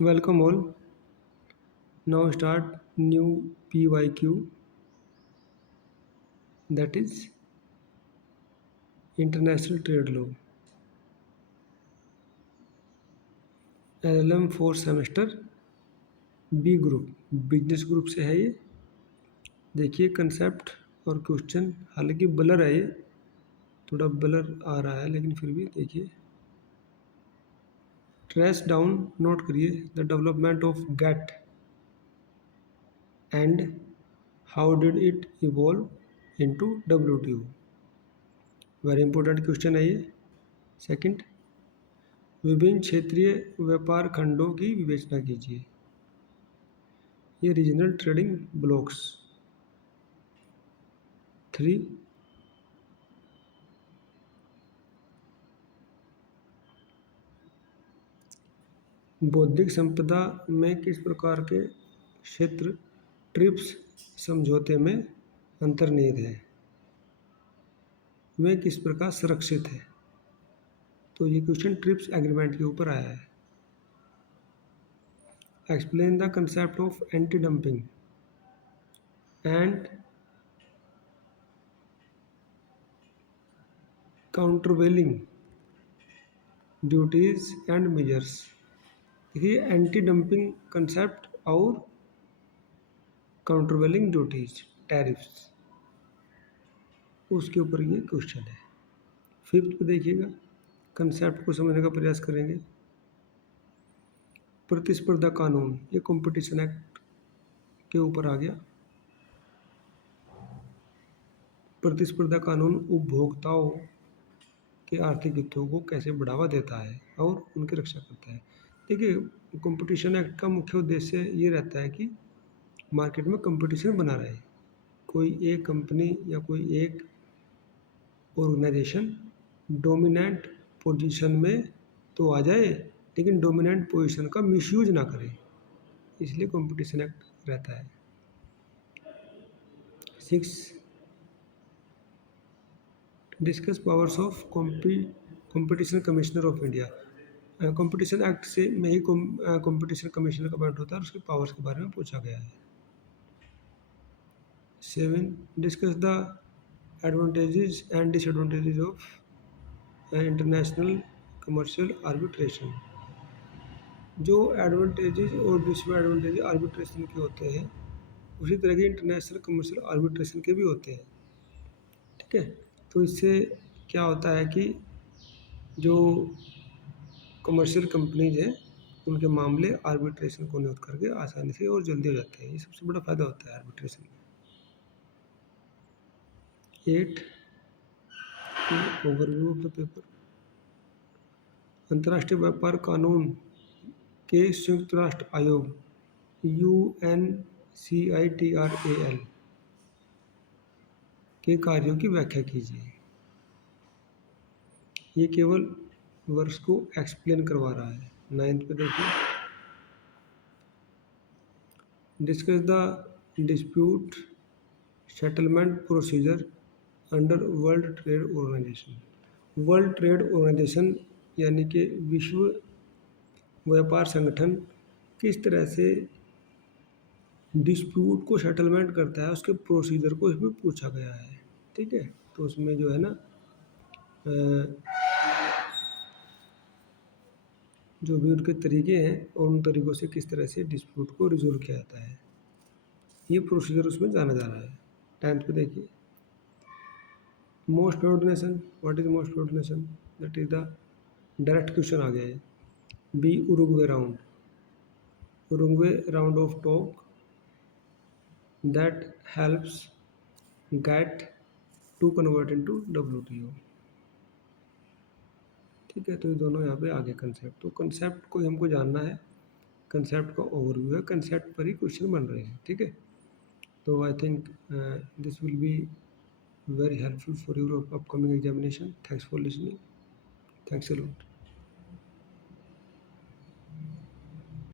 Welcome all. Now start new PYQ, that is International Trade Law. LLM 4 semester B group, business group से है ये। देखिए concept और question, हालांकि blur है ये, थोड़ा ब्लर आ रहा है लेकिन फिर भी देखिए। ट्रेस डाउन, नोट करिए the development of GATT and how did it evolve into WTO। Very important question है ये। सेकंड, विभिन्न क्षेत्रीय व्यापार खंडों की विवेचना कीजिए। ये रीजनल ट्रेडिंग ब्लॉक्स। 3, बौद्धिक संपदा में किस प्रकार के क्षेत्र ट्रिप्स समझौते में अंतर्निहित है, वे किस प्रकार सुरक्षित है। तो ये क्वेश्चन ट्रिप्स एग्रीमेंट के ऊपर आया है। Explain the concept of anti dumping and countervailing duties and measures. देखिए एंटी डंपिंग कंसेप्ट और काउंटरवेलिंग ड्यूटीज टैरिफ्स, उसके ऊपर ये क्वेश्चन है। फिफ्थ पे देखिएगा, कंसेप्ट को समझने का प्रयास करेंगे। प्रतिस्पर्धा कानून, ये कंपटीशन एक्ट के ऊपर आ गया। प्रतिस्पर्धा कानून उपभोक्ताओं के आर्थिक हितों को कैसे बढ़ावा देता है और उनकी रक्षा करता है। देखिए कंपटीशन एक्ट का मुख्य उद्देश्य ये रहता है कि मार्केट में कंपटीशन बना रहे। कोई एक कंपनी या कोई एक ऑर्गेनाइजेशन डोमिनेंट पोजीशन में तो आ जाए, लेकिन डोमिनेंट पोजीशन का मिसयूज ना करे, इसलिए कंपटीशन एक्ट रहता है। 6, discuss powers of competition commissioner of India. Competition act से में ही कंपटीशन कमिश्नर का अपॉइंट होता है और उसके पावर्स के बारे में पूछा गया है। 7, discuss the advantages and disadvantages of international commercial arbitration. जो एडवांटेजेस और डिसएडवांटेजेस आर्बिट्रेशन के होते हैं, उसी तरह के इंटरनेशनल कमर्शियल आर्बिट्रेशन के भी होते हैं। ठीक है, तो इससे क्या होता है कि जो कमर्शियल कंपनीज हैं उनके मामले आर्बिट्रेशन को नियुक्त करके आसानी से और जल्दी हो जाते हैं। ये सबसे बड़ा फायदा होता है आर्बिट्रेशन में। 8, ओवरव्यू ऑफ द पेपर। अंतर्राष्ट्रीय व्यापार कानून के संयुक्त राष्ट्र आयोग UNCITRAL के कार्यों की व्याख्या कीजिए। ये केवल वर्ष को एक्सप्लेन करवा रहा है। 9th पे देखिए, discuss the dispute settlement procedure under world trade organization. World trade organization यानी कि विश्व व्यापार संगठन किस तरह से डिस्प्यूट को सेटलमेंट करता है, उसके प्रोसीजर को इसमें पूछा गया है। ठीक है, तो उसमें जो है ना जो भी उनके तरीके हैं और उन तरीक़ों से किस तरह से डिस्प्यूट को रिजोल्व किया जाता है, ये प्रोसीजर उसमें जाना जा रहा है। 10th पे देखिए, most favoured nation, what is most favoured nation, that is the direct question आ गया है। B, Uruguay round, Uruguay round of talk that helps get to convert into WTO। ठीक है, तो ये दोनों यहाँ पे आगे कंसेप्ट, तो कंसेप्ट को हमको जानना है, कंसेप्ट का ओवरव्यू है, कंसेप्ट पर ही क्वेश्चन बन रहे हैं। ठीक है, तो I think this will be very helpful for your upcoming examination. Thanks for listening. Thanks a lot.